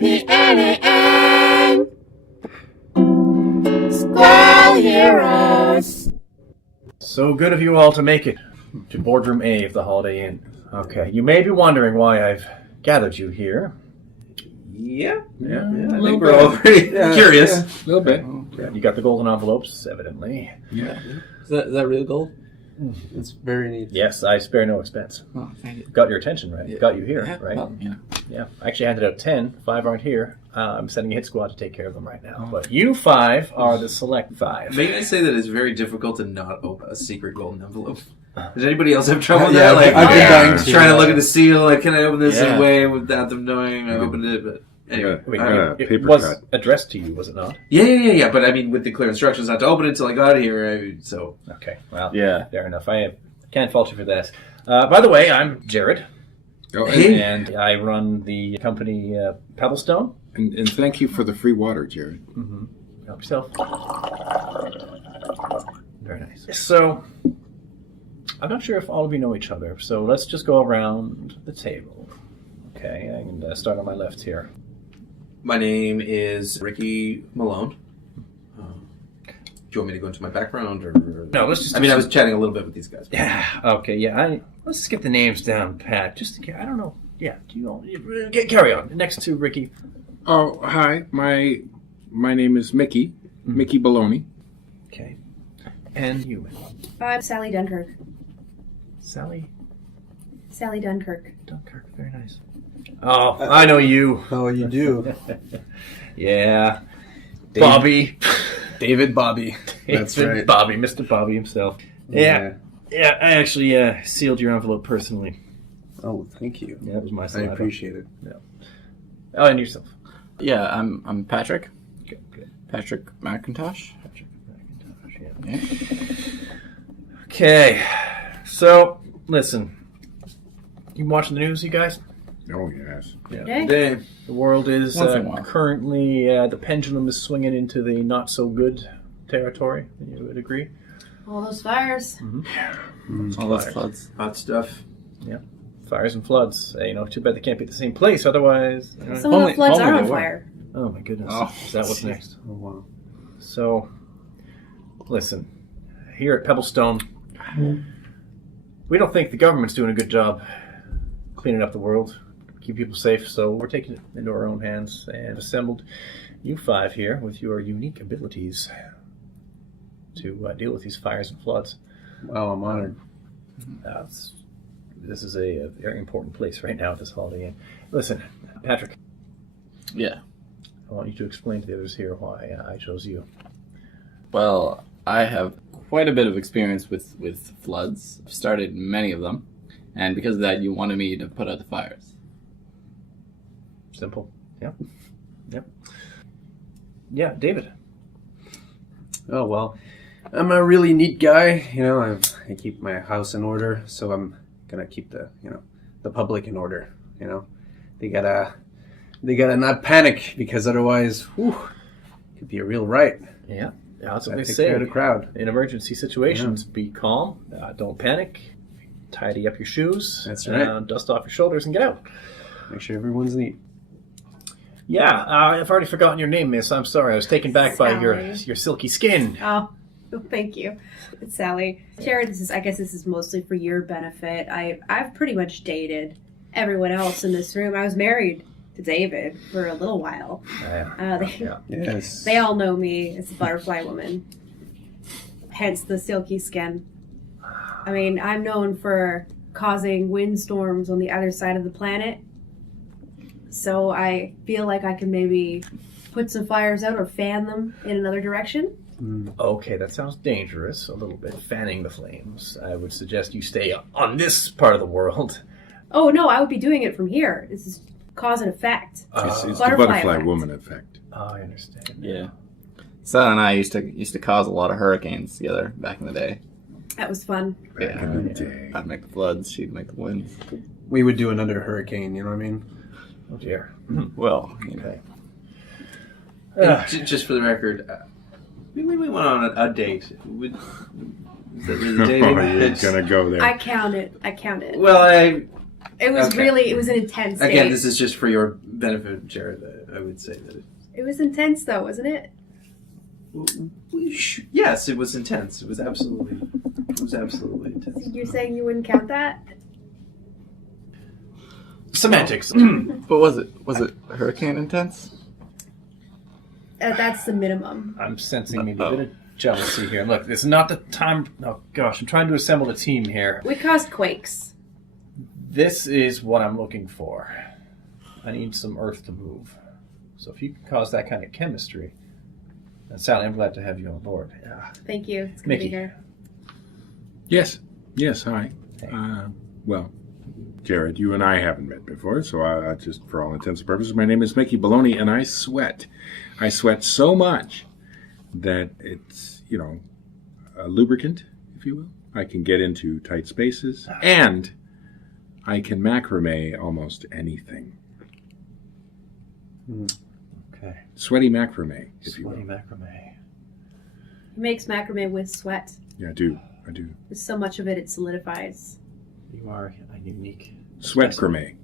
SQUPNAN Squirrel Heroes. So good of you all to make it to Boardroom A of the Holiday Inn. Okay, you may be wondering why I've gathered you here. Yeah. I think we're all pretty curious. Yeah, a little bit. Yeah, you got the golden envelopes, evidently. Yeah. Is that real gold? It's very neat. Yes, I spare no expense. Oh, thank you. Got your attention, right? Yeah. Got you here, Yeah, right? well, yeah. Yeah. I actually handed out 10. 5 aren't here. I'm sending a hit squad to take care of them right now. But you 5 are the select 5. May I say that it's very difficult to not open a secret golden envelope? Does anybody else have trouble with Yeah, that? Like, I've been dying to. trying to look at the seal. Like, can I open this Yeah. away without them knowing I opened it? But anyway, Wait, it paper was cut. addressed to you, was it not? yeah. But I mean, with the clear instructions not to open it until I got here. So Okay, well, Yeah. fair enough. I can't fault you for that. By the way, I'm Jared, Oh, Hey. and I run the company Pebblestone. and thank you for the free water, Jared. Help yourself. Very nice. So, I'm not sure if all of you know each other, so let's just go around the table. Okay, I can start on my left here. my name is Ricky Malone. Do you want me to go into my background or? No, let's just. I mean, I was chatting a little bit with these guys. Yeah. Okay. Yeah. Let's just get the names down, Pat. Just to, I don't know. Yeah. Do you know? Carry on. Next to Ricky. Oh, hi. My name is Micky. Micky Bologne. Okay. And you, I'm Sally Dunkirk. Sally Sally Dunkirk. Dunkirk. Very nice. Oh, I know you. Oh, you do. Yeah. Bobby. David Bobby. That's David right. Bobby, Mr. Bobby himself. Yeah. I actually sealed your envelope personally. Oh, thank you. Yeah, it was my I saliva. appreciate it. Oh, and yourself. Yeah, I'm Patrick. Good. Patrick McIntosh. Patrick McIntosh, yeah. Okay. So, listen. You watching the news, you guys? Oh, yes. Yeah. Okay. The world is Once in a while. currently, the pendulum is swinging into the not-so-good territory. You would agree? All those fires. All those floods. Hot stuff. Fires and floods. Too bad they can't be at the same place. Otherwise... Some of the floods are only on they were. fire. Oh, my goodness. Oh, Is that what's next? Oh, wow. So, listen. Here at Pebblestone, we don't think the government's doing a good job cleaning up the world, keep people safe, so we're taking it into our own hands and assembled you 5 here with your unique abilities to deal with these fires and floods. Wow, I'm honored. This is a very important place right now at this Holiday Inn. Listen, Patrick, Yeah. I want you to explain to the others here why I chose you. Well, I have quite a bit of experience with floods. I've started many of them. And because of that, you wanted me to put out the fires. Simple. Yep. Yeah, David. Oh, well, I'm a really neat guy. I keep my house in order, so I'm going to keep the public in order. They gotta not panic, because otherwise, it could be a real riot. Yeah, that's what Gotta they take say. care of the crowd. In emergency situations, be calm, don't panic, tidy up your shoes, That's right. Dust off your shoulders and get out. Make sure everyone's neat. Yeah, I've already forgotten your name, miss. I'm sorry. I was taken back by your silky skin. Oh, thank you. It's Sally. Jared, I guess this is mostly for your benefit. I've pretty much dated everyone else in this room. I was married to David for a little while. Yes. They all know me as the butterfly woman. Hence the silky skin. I mean, I'm known for causing windstorms on the other side of the planet. So I feel like I can maybe put some fires out or fan them in another direction. Okay, that sounds dangerous, a little bit. Fanning the flames. I would suggest you stay on this part of the world. Oh, no, I would be doing it from here. This is cause and effect. It's the Butterfly butterfly effect. woman effect. Oh, I understand. Yeah. Sal and I used to cause a lot of hurricanes together back in the day. That was fun. Back in the day. I'd make the floods, she'd make the winds. We would do another hurricane, you know what I mean? Oh, dear. Well, Okay. Just for the record, we went on a date. Is that really dating? Oh, you're gonna go there. I count it. Well, It was Okay. really, it was an intense date. Again, this is just for your benefit, Jared. I would say that. It was intense though, wasn't it? Yes, it was intense. It was absolutely intense. You're saying you wouldn't count that? Semantics. But was it hurricane intense? That's the minimum. I'm sensing maybe a bit of jealousy here. Look, this is not the time. Oh gosh, I'm trying to assemble a team here. We caused quakes. This is what I'm looking for. I need some earth to move. So if you can cause that kind of chemistry, then Sally, I'm glad to have you on board. Yeah. Thank you. It's good to Micky. be here. Yes. Yes. Hi. Hey. Well, Jared, you and I haven't met before, so I just, for all intents and purposes, my name is Micky Bologne, and I sweat. I sweat so much that it's, a lubricant, if you will. I can get into tight spaces, and I can macrame almost anything. Okay. Sweaty macrame, if you will. Sweaty macrame. He makes macrame with sweat. Yeah, I do. There's so much of it, it solidifies. You are a unique. Sweat creme.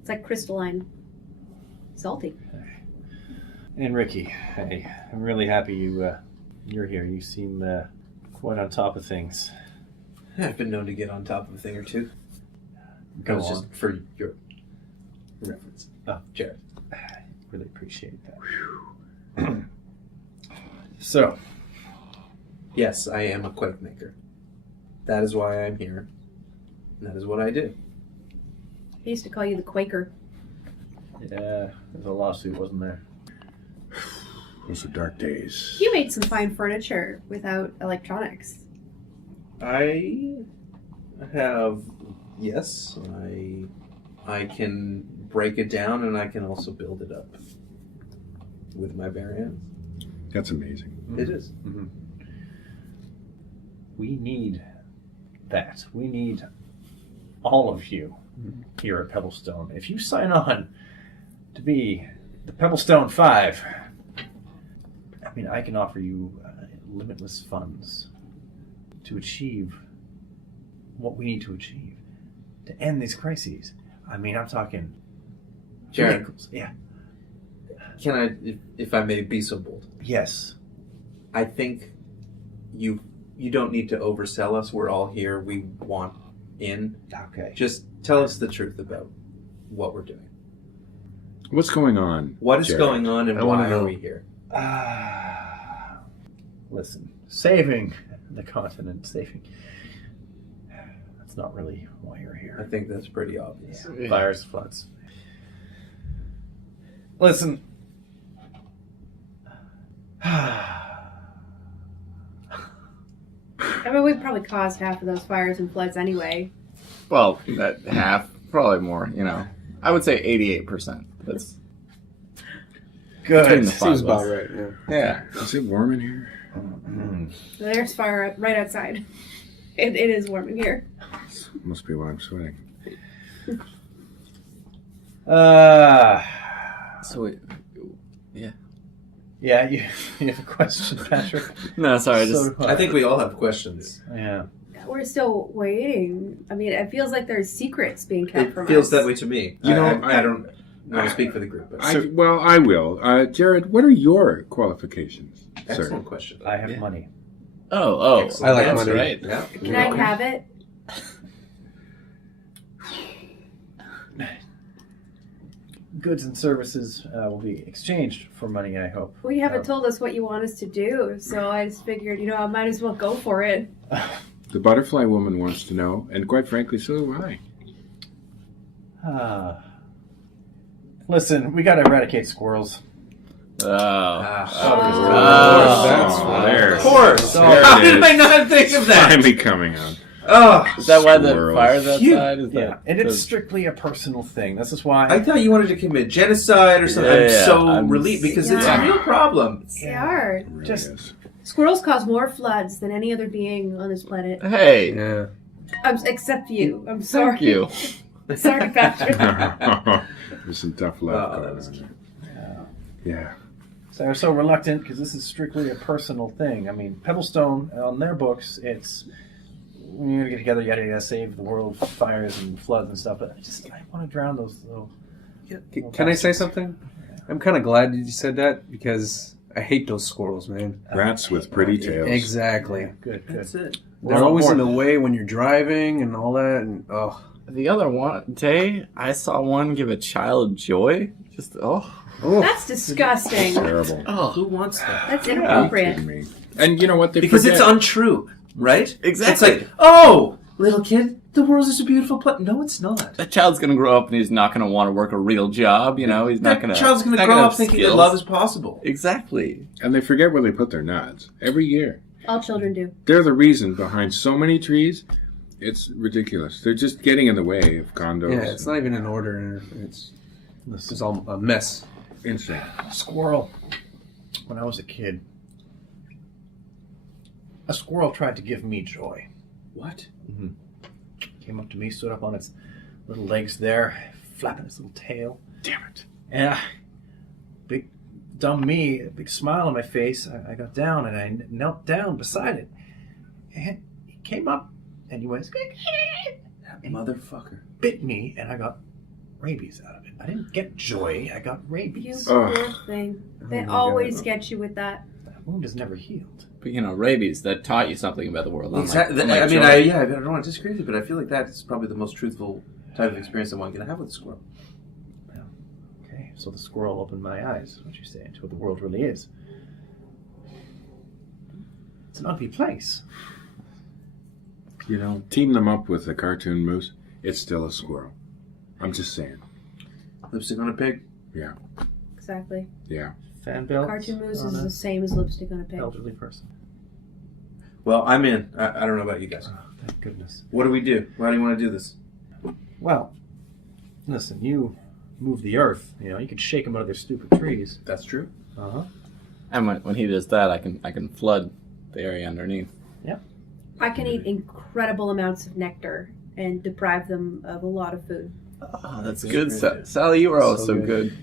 It's like crystalline. Salty. And Ricky, hey, I'm really happy you're here. You seem quite on top of things. I've been known to get on top of a thing or two. Go That was on. just for your reference. Oh. Jared. I really appreciate that. So, Yes, I am a quake maker. That is why I'm here. And that is what I do. I used to call you the Quaker. yeah, there's a lawsuit, wasn't there? Those are dark days. You made some fine furniture without electronics. I have, yes, I can break it down and I can also build it up with my bare hands. That's amazing. It is. Mm-hmm. We need that. We need all of you here at Pebblestone. If you sign on to be the Pebblestone 5, I mean, I can offer you limitless funds to achieve what we need to achieve to end these crises. I mean, I'm talking Jared. miracles. Yeah. Can I, if I may be so bold, Yes. I think you don't need to oversell us. We're all here. We want in. Okay. Just tell us the truth about what we're doing. What's going on? What is Jared? going on and I wanna why know. are we here? Listen, saving the continent, that's not really why you're I here. think that's pretty obvious. Yeah. Fires, floods. Listen. I mean, we probably caused half of those fires and floods anyway. Well, that half, probably more. I would say 88%. That's between Good. the five Seems of about us. right, yeah. Yeah. Is it warm in here? There's fire right outside. It is warm in here. Must be why I'm sweating. So wait. Yeah, you have a question, Patrick? No, sorry. So do I think we all have questions. Yeah. We're still waiting. I mean, it feels like there's secrets being kept It from feels us. that way to me. You know, I don't want to speak for the group. But I will. Jared, what are your qualifications, excellent sir? question. I have money. Oh, Excellent. I like that's money. right. Yeah. Can I have it? Goods and services will be exchanged for money, I hope. Well, you haven't told us what you want us to do, so I just figured, I might as well go for it. The butterfly woman wants to know, and quite frankly, so do I. Listen, we got to eradicate squirrels. Oh. That's there. Of course. There How it did is. I not think of that? Finally coming out. Oh, Is that why the Squirrels. fire's outside? Is Yeah, that and it's strictly a personal thing. This is why. I thought you wanted to commit genocide or something. Yeah, I'm yeah. so I'm- relieved because it's a Yeah. real problem. They are. It really Just- is. Squirrels cause more floods than any other being on this planet. Hey, Yeah. Except you. I'm sorry. thank you. Sorry, Patrick. There's some tough love Oh, that going was on. cute. Yeah. So they're so reluctant because this is strictly a personal thing. I mean, Pebblestone, on their books, it's we need to get together, yada, save the world, fires and floods and stuff. But I want to drown those little... Can I say something? I'm kind of glad you said that because I hate those squirrels, man. Rats with pretty tails. Exactly. Good. That's it. They're always in the way when you're driving and all that. And The other day, I saw one give a child joy. Just, That's disgusting. Terrible. Who wants that? That's Kidding inappropriate. me. And you know what? They Because forget. it's untrue, right? Exactly. It's like, oh, little kid, the world is a beautiful place. No, it's not. That child's gonna grow up and he's not gonna want to work a real job. You know, he's not gonna. That child's going to not grow gonna up have thinking that skills. love is possible. Exactly. And they forget where they put their nuts every year. All children do. They're the reason behind so many trees. It's ridiculous. They're just getting in the way of condos. yeah, it's not even in order. It's all a mess. insane. Squirrel. When I was a kid, a squirrel tried to give me joy. What? Came up to me, stood up on its little legs there, flapping its little tail. Damn it. And big dumb me, a big smile on my face, I got down and I knelt down beside it. And he came up and he went, That motherfucker. bit me, and I got rabies out of it. I didn't get joy, I got You rabies. Ugh. poor thing. They my always God. get you with that. That wound is never healed. But rabies that taught you something about the world. Exactly. Unlike I mean, joy. I don't want to disagree with you, but I feel like that's probably the most truthful type of experience that one can have with a squirrel. Okay, so the squirrel opened my eyes, what you're saying, to what the world really is. It's an ugly place. You know, team them up with a cartoon moose, it's still a squirrel. I'm just saying. Lipstick on a pig. Yeah. Exactly. Yeah. Fan belt. Cartoon moose on is a the same as lipstick on a pig. elderly person. Well, I'm in. I don't know about you guys. Oh, thank goodness. What do we do? Why do you want to do this? Well, listen, you move the earth. You could shake them out of their stupid trees. That's true. Uh-huh. And when he does that, I can flood the area underneath. I can eat incredible amounts of nectar and deprive them of a lot of food. Oh, that's That's good. great. Sally, you are So also good.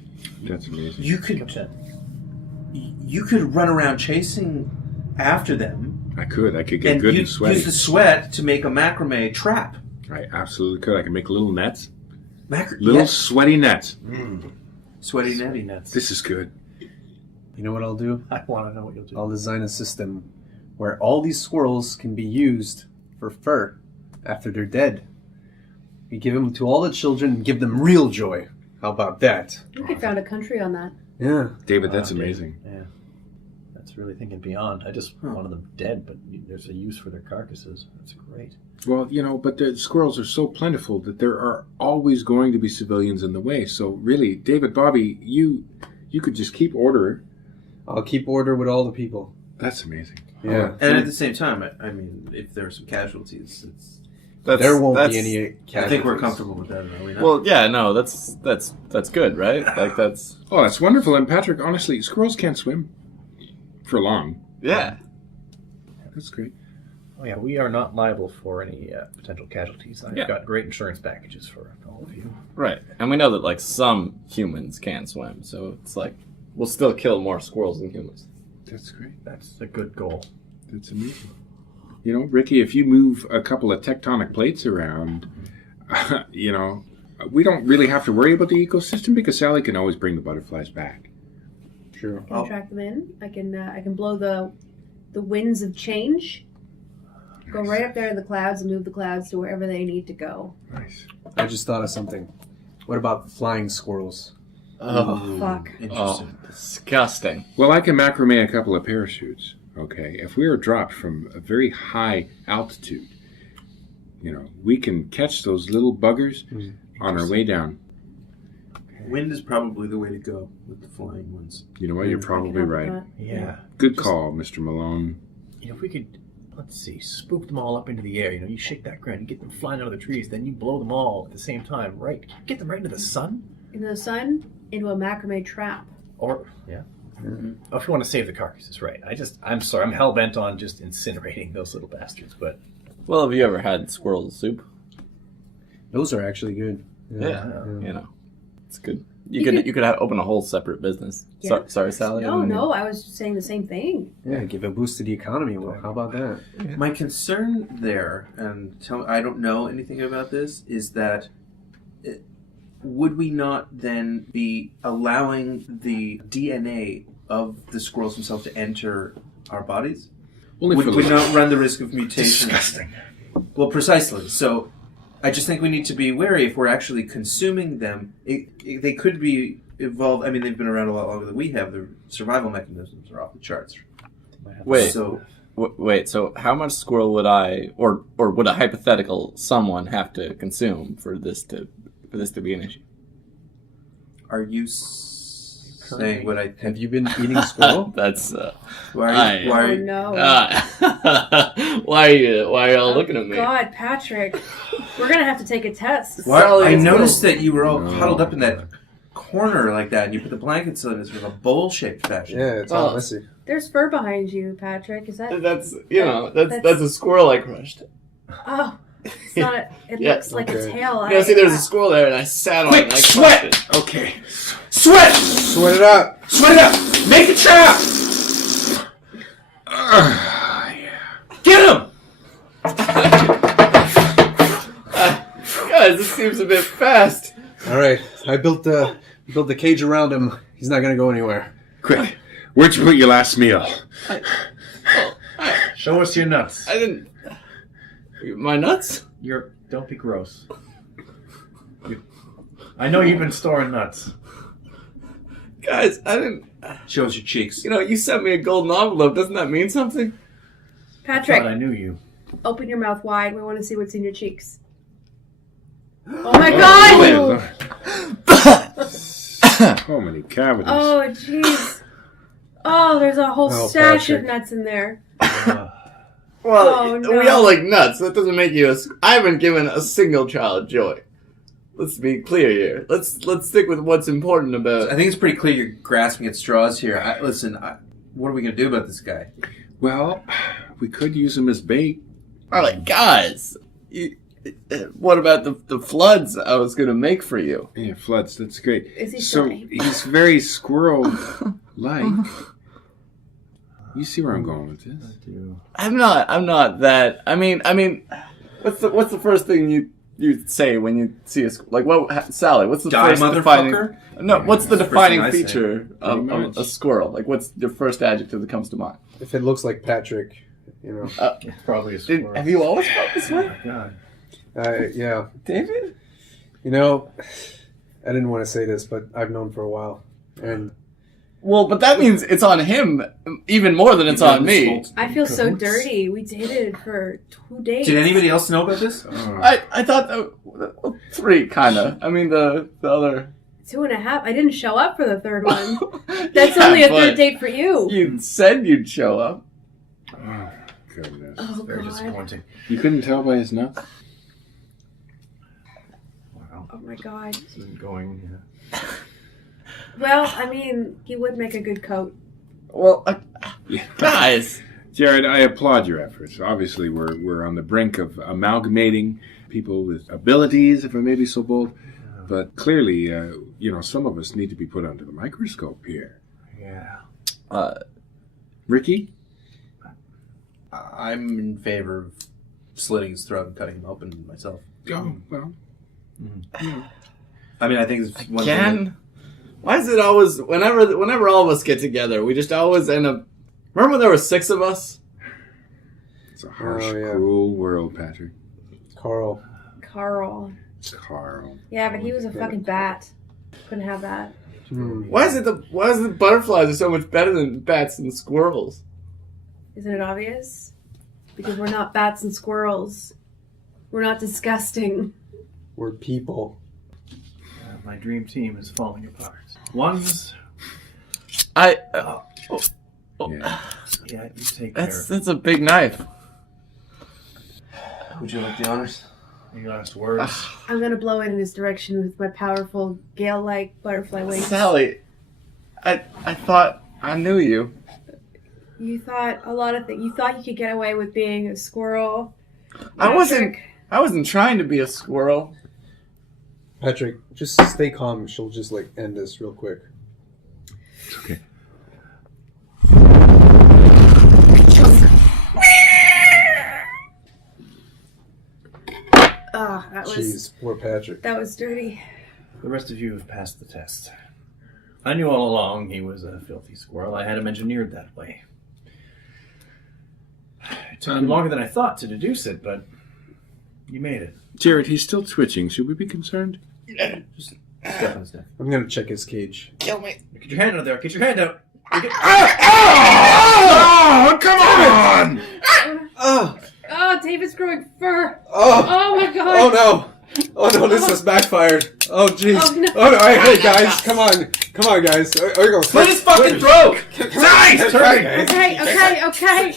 That's amazing. You could run around chasing after them I could get and good and use sweaty. the sweat to make a macrame trap. I absolutely could. I can make little nets. Little Yes. sweaty nets. Sweaty net. Sweaty nuts. This is good. You know what I'll do? I want to know what you'll do. I'll design a system where all these squirrels can be used for fur after they're dead. We give them to all the children and give them real joy. How about that? You could found a country on that. Yeah. David, that's Dude. amazing. Yeah. That's really thinking beyond. I just wanted them dead, but there's a use for their carcasses. That's great. Well, but the squirrels are so plentiful that there are always going to be civilians in the way. So really, David, Bobby, you could just keep order. I'll keep order with all the people. That's amazing. Yeah. And at the same time, I mean, if there are some casualties, There won't be any casualties. I think we're comfortable with that, are we not? Well, yeah, no, that's good, right? Like that's Oh, that's wonderful. And Patrick, honestly, squirrels can't swim for long. yeah. That's great. Oh, yeah, we are not liable for any potential casualties. I've Yeah. got great insurance packages for all of you. Right. And we know that some humans can swim, so it's we'll still kill more squirrels than humans. That's great. That's a good goal. That's amazing. Ricky, if you move a couple of tectonic plates around, we don't really have to worry about the ecosystem because Sally can always bring the butterflies back. Sure. I can track them in. I can blow the winds of change. Go right up there to the clouds and move the clouds to wherever they need to go. Nice. I just thought of something. What about flying squirrels? Oh, Fuck. Interesting. disgusting. Well, I can macrame a couple of parachutes. Okay, if we are dropped from a very high altitude, we can catch those little buggers on our way down. Wind is probably the way to go with the flying ones. You know what? You're probably right. Yeah. Good call, Mr. Malone. If we could, let's see, spook them all up into the air. You shake that ground, you get them flying out of the trees, then you blow them all at the same time, right? Get them right into the sun? In the sun, into a macrame trap. Or, yeah. Oh, if you want to save the carcasses, right. I'm sorry, I'm hell-bent on just incinerating those little bastards, but... Well, have you ever had squirrel soup? Those are actually good. Yeah. It's good. You could open a whole separate business. Yeah. Sorry, Sally. No, I was just saying the same thing. Yeah, give a boost to the economy. Well, how about that? My concern there, and I don't know anything about this, is that would we not then be allowing the DNA of the squirrels themselves to enter our bodies? Only Would for we the- not run the risk of mutation? Disgusting. Well, precisely. So I just think we need to be wary if we're actually consuming them. They could be evolved. I mean, they've been around a lot longer than we have. Their survival mechanisms are off the charts. Wait. So Wait, so how much squirrel would I, or would a hypothetical someone have to consume for this to be an issue? are you saying what I Have you been eating squirrel? That's Why are Oh you, no. why are y'all looking at me? God, Patrick. We're going to have to take a test. Well, I let's go. noticed that you were all No. huddled up in that corner like that, and you put the blankets on in sort of a bowl-shaped fashion. Yeah, it's Well, all messy. There's fur behind you, Patrick. Is that... That's That's- that's a squirrel I crushed. Oh, it's not... It Yeah. looks like a Okay. tail. See, there's a squirrel there, and I sat on it. And I Quick, crushed sweat! it. Okay. Sweat! Sweat it out. Sweat it up! Make a trap! Yeah. Get him! Guys, this seems a bit fast. All right, I built the cage around him. He's not gonna go anywhere. Quick. Where'd you put your last meal? Show us your nuts. I didn't. My nuts? Don't be gross. I know you've been storing nuts. Guys, I didn't. Show us your cheeks. You sent me a golden envelope. Doesn't that mean something? Patrick, Thought I knew you. open your mouth wide. We want to see what's in your cheeks. Oh my God! So many cavities. Oh, jeez. Oh, there's a whole Oh, stash of Patrick. nuts in there. Well, Oh, no. we all like nuts. That doesn't make you I haven't given a single child joy. Let's be clear here. Let's stick with what's important about. I think it's pretty clear you're grasping at straws here. What are we going to do about this guy? Well, we could use him as bait. All right, guys. What about the floods I was gonna make for you? Yeah, floods. That's great. Is he So still- he's very squirrel-like. You see where I'm going with this? I'm not that. I mean, what's the first thing you say when you see a like what Sally? What's the Die, first defining? motherfucker? No, what's the That's the first defining thing I say. feature of Pretty much. a squirrel? Like, what's your first adjective that comes to mind? If it looks like Patrick, It's probably a Did, squirrel. have you always felt this way, God. yeah. David? I didn't want to say this, but I've known for a while, and Well, but that means it's on him even more than it's on me. I feel so dirty. We dated for 2 days. Did anybody else know about this? I thought that 3 kind of. I mean the other. 2.5. I didn't show up for the third one. That's Yeah, only a but third date for you. You said you'd show up. Oh, goodness. Oh, Very God. disappointing. You couldn't tell by his nuts? Wow. Oh, my God. This isn't going. Well, I mean, he would make a good coat. Well, guys. Jared, I applaud your efforts. Obviously, we're on the brink of amalgamating people with abilities, if I may be so bold. But clearly, some of us need to be put under the microscope here. Yeah. Ricky? I'm in favor of slitting his throat and cutting him open myself. Oh, well. I mean, I think it's one Again? Why is it always whenever all of us get together, we just always end up? Remember when there were 6 of us? It's a harsh, Oh, yeah. cruel world, Patrick. Carl. Carl. Carl. Yeah, but he was a fucking bat. Couldn't have that. Why is the butterflies are so much better than bats and squirrels? Isn't it obvious? Because we're not bats and squirrels. We're not disgusting. We're people. My dream team is falling apart. One's. Yeah. Yeah, you take care of That's a big knife. Would you like the honors? any last words. I'm gonna blow it in his direction with my powerful Giel-like butterfly wings. Sally, I thought I knew you. You thought a lot of things. You thought you could get away with being a squirrel. I wasn't Patrick. trying to be a squirrel. Patrick, just stay calm. She'll just like end this real quick. It's okay. That was Jeez, poor Patrick. that was dirty. The rest of you have passed the test. I knew all along he was a filthy squirrel. I had him engineered that way. It took me longer than I thought to deduce it, but you made it. Jared, he's still twitching. Should we be concerned? Just step on his neck. I'm gonna check his cage. Get your hand out there. Get your hand out. Oh, come on! Oh, Oh, David's growing fur. oh, Oh my god. oh no! Oh no, this has backfired. Oh jeez. Oh, no. Oh no! Hey guys, come on, guys. We're going. Slit his fucking throat! Nice. Turn. Okay.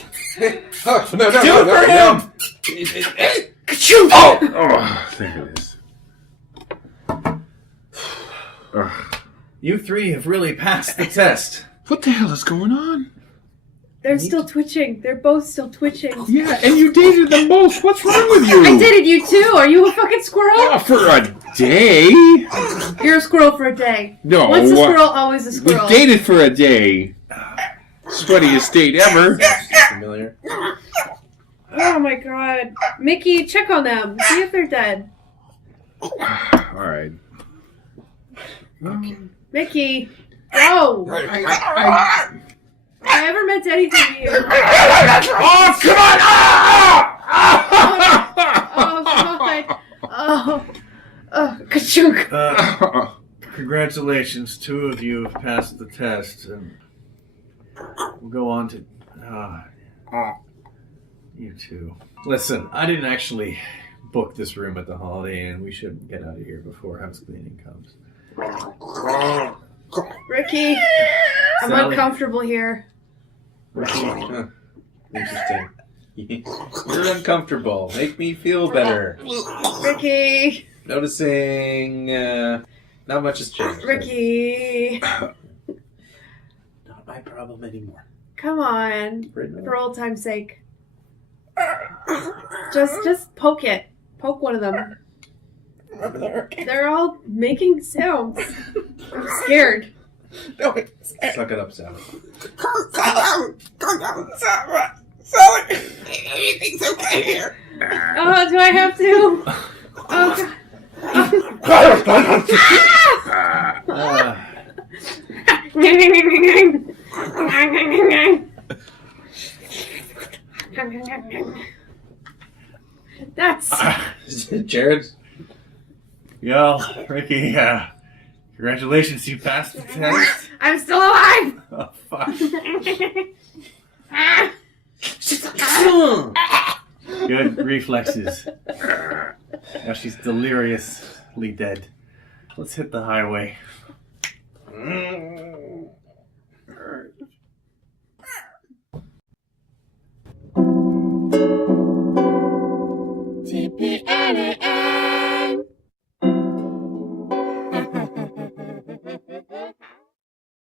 Oh, no, Do no, it for no. him! Oh, there it is. You three have really passed the test. What the hell is going on? They're still twitching. They're both still twitching. Yeah, and you dated them both. What's wrong with you? I dated you too. Are you a fucking squirrel? Oh, for a day? You're a squirrel for a day. No. Once a squirrel, always a We squirrel. dated for a day. Sweatiest date ever. Familiar. Oh my god. Micky, check on them. See if they're dead. All right. Micky, go. I ever meant anything to you. Oh, come on! Oh god. Oh, ka-chunk. Congratulations. 2 of you have passed the test, and we'll go on to... you two. Listen, I didn't actually book this room at the Holiday Inn. We should get out of here before house cleaning comes. Ricky, I'm Sally. uncomfortable here. Interesting. You're uncomfortable. Make me feel better. Ricky, Noticing not much has changed. Ricky. Not my problem anymore. Come on. Right now. For old time's sake. Just poke it. Poke one of them. They're all making sounds. I'm scared. Suck it up, Sally. Oh, do I have to? Oh, God. That's... Jared? Yo, Ricky, congratulations, you passed the test. I'm still alive! Oh, fuck. Good reflexes. Now she's deliriously dead. Let's hit the highway.